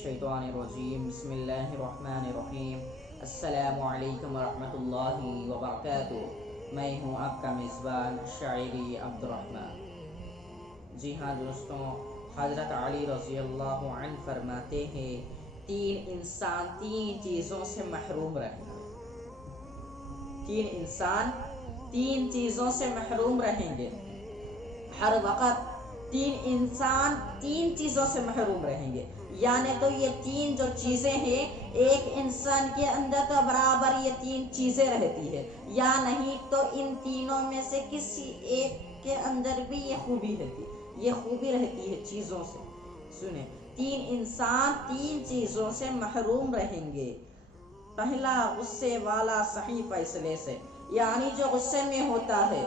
الشیطان الرجیم بسم اللہ الرحمن الرحیم السلام علیکم ورحمۃ اللہ وبرکاتہ۔ میں ہوں آپ کا میزبان شاعری عبد الرحمن۔ جی ہاں دوستوں، حضرت علی رضی اللہ عنہ فرماتے ہیں تین انسان تین چیزوں سے محروم رہیں گے۔ تین انسان تین چیزوں سے محروم رہیں گے۔ ہر وقت تین انسان تین چیزوں سے محروم رہیں گے، یعنی تو یہ تین جو چیزیں ہیں ایک انسان کے اندر تو برابر یہ تین چیزیں رہتی ہے، یا نہیں تو ان تینوں میں سے کسی ایک کے اندر بھی یہ خوبی رہتی ہے چیزوں سے۔ سنیں، تین انسان تین چیزوں سے محروم رہیں گے۔ پہلا، غصے والا صحیح فیصلے سے، یعنی جو غصے میں ہوتا ہے،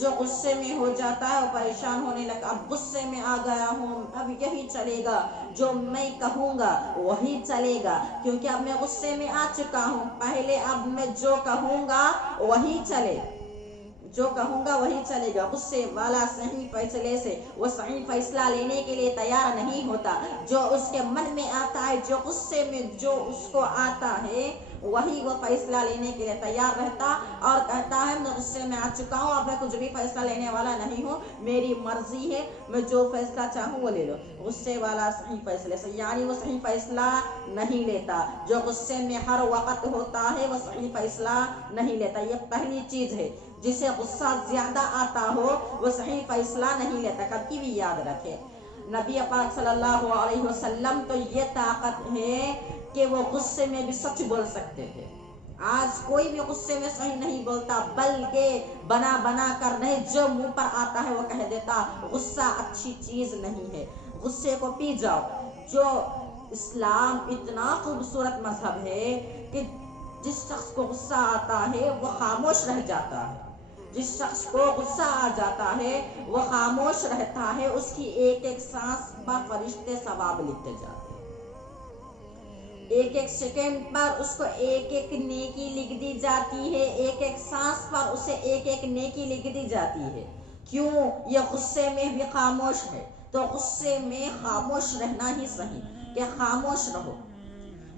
جو غصے میں ہو جاتا ہے وہ پریشان ہونے لگا، اب غصے میں آ گیا ہوں، اب یہی چلے گا، جو میں کہوں گا وہی چلے گا، کیونکہ اب میں غصے میں آ چکا ہوں، پہلے اب میں جو کہوں گا وہی چلے گا۔ غصے والا صحیح فیصلے سے، وہ صحیح فیصلہ لینے کے لیے تیار نہیں ہوتا، جو اس کے من میں آتا ہے، جو غصے میں جو اس کو آتا ہے وہی وہ فیصلہ لینے کے لیے تیار رہتا اور کہتا ہے میں غصے میں آ چکا ہوں، اب میں کچھ بھی فیصلہ لینے والا نہیں ہوں، میری مرضی ہے، میں جو فیصلہ چاہوں وہ لے لو۔ غصے والا صحیح فیصلے سے، یعنی وہ صحیح فیصلہ نہیں لیتا، جو غصے میں ہر وقت ہوتا ہے وہ صحیح فیصلہ نہیں لیتا۔ یہ پہلی چیز ہے، جسے غصہ زیادہ آتا ہو وہ صحیح فیصلہ نہیں لیتا، کبھی بھی یاد رکھے۔ نبی پاک صلی اللہ علیہ وسلم تو یہ طاقت ہے کہ وہ غصے میں بھی سچ بول سکتے تھے۔ آج کوئی بھی غصے میں صحیح نہیں بولتا، بلکہ بنا کر نہیں، جو منہ پر آتا ہے وہ کہہ دیتا۔ غصہ اچھی چیز نہیں ہے، غصے کو پی جاؤ۔ جو اسلام اتنا خوبصورت مذہب ہے کہ جس شخص کو غصہ آتا ہے وہ خاموش رہ جاتا ہے، جس شخص کو غصہ آ جاتا ہے وہ خاموش رہتا ہے، اس کی ایک ایک سانس پر فرشتے ثواب لکھتے جاتے ہیں، ایک ایک سیکنڈ پر اس کو ایک ایک نیکی لکھ دی جاتی ہے، ایک ایک سانس پر اسے ایک ایک نیکی لکھ دی جاتی ہے۔ کیوں؟ یہ غصے میں بھی خاموش ہے، تو غصے میں خاموش رہنا ہی صحیح، کہ خاموش رہو،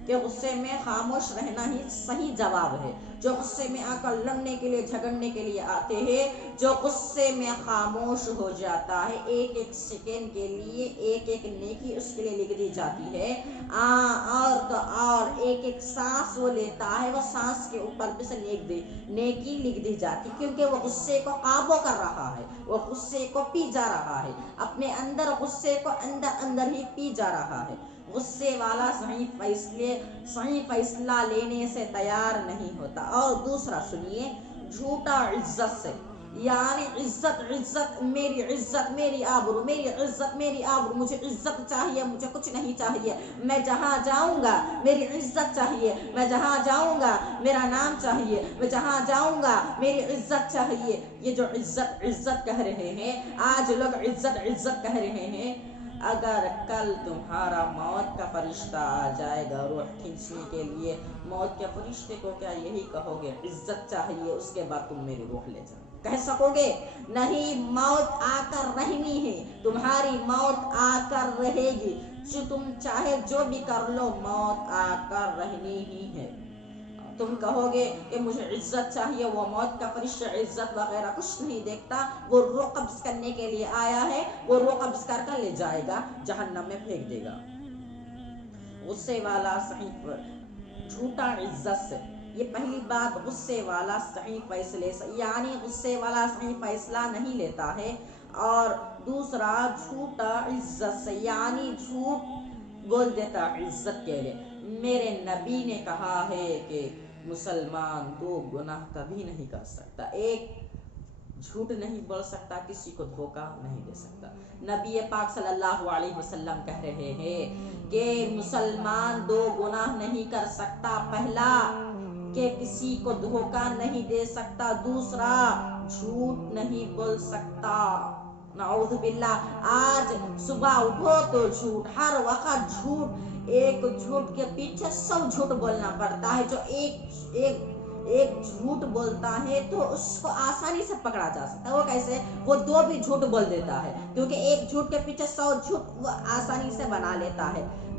کہ غصے میں خاموش رہنا ہی صحیح جواب ہے۔ جو غصے میں آ کر لڑنے کے لیے جھگڑنے کے لیے آتے ہیں، جو غصے میں خاموش ہو جاتا ہے، ایک ایک سیکنڈ کے لیے ایک ایک نیکی اس کے لیے لکھ دی جاتی ہے، اور ایک ایک سانس وہ لیتا ہے، وہ سانس کے اوپر بھی سے نیکی لکھ دی جاتی، کیونکہ وہ غصے کو قابو کر رہا ہے، وہ غصے کو پی جا رہا ہے، اپنے اندر غصے کو اندر ہی پی جا رہا ہے۔ غصے والا صحیح فیصلہ لینے سے تیار نہیں ہوتا۔ اور دوسرا سنیے، جھوٹا عزت سے، یعنی عزت، میری آبرو، مجھے عزت چاہیے، مجھے کچھ نہیں چاہیے، میں جہاں جاؤں گا میری عزت چاہیے، میں جہاں جاؤں گا میرا نام چاہیے، میں جہاں جاؤں گا میری عزت چاہیے۔ یہ جو عزت کہہ رہے ہیں، آج لوگ عزت کہہ رہے ہیں، اگر کل تمہارا موت کا فرشتہ آ جائے گا روح کھینچنے کے لیے، موت کے فرشتے کو کیا یہی کہو گے عزت چاہیے، اس کے بعد تم میری روح لے جاؤ؟ کہہ سکو گے؟ نہیں، موت آ کر رہنی ہے، تمہاری موت آ کر رہے گی، جو تم چاہے جو بھی کر لو، موت آ کر رہنی ہی ہے۔ تم کہو گے کہ مجھے عزت چاہیے، وہ موت کا فرشتہ عزت وغیرہ کچھ نہیں دیکھتا، وہ روح قبض کرنے کے لیے آیا ہے، وہ روح قبض کر لے جائے گا، جہنم میں پھینک دے گا۔ غصے والا صحیح جھوٹا عزت سے، یہ پہلی بات، غصے والا صحیح فیصلے سے، یعنی غصے والا صحیح فیصلہ نہیں لیتا ہے۔ اور دوسرا، جھوٹا عزت سے، یعنی جھوٹ بول دیتا عزت کے لیے۔ میرے نبی نے کہا ہے کہ مسلمان دو گناہ کبھی نہیں کر سکتا، ایک جھوٹ نہیں بول سکتا، کسی کو دھوکہ نہیں دے سکتا۔ نبی پاک صلی اللہ علیہ وسلم کہہ رہے ہیں کہ مسلمان دو گناہ نہیں کر سکتا، پہلا کہ کسی کو دھوکہ نہیں دے سکتا، دوسرا جھوٹ نہیں بول سکتا۔ نعوذ باللہ، آج صبح اٹھو تو جھوٹ، ہر وقت جھوٹ، ایک جھوٹ کے پیچھے 100 جھوٹ بولنا پڑتا ہے۔ جو ایک جھوٹ بولتا ہے تو اس کو آسانی سے پکڑا جا سکتا ہے۔ وہ کیسے؟ وہ 2 بھی جھوٹ بول دیتا ہے، کیونکہ ایک جھوٹ کے پیچھے 100 جھوٹ وہ آسانی سے بنا لیتا ہے۔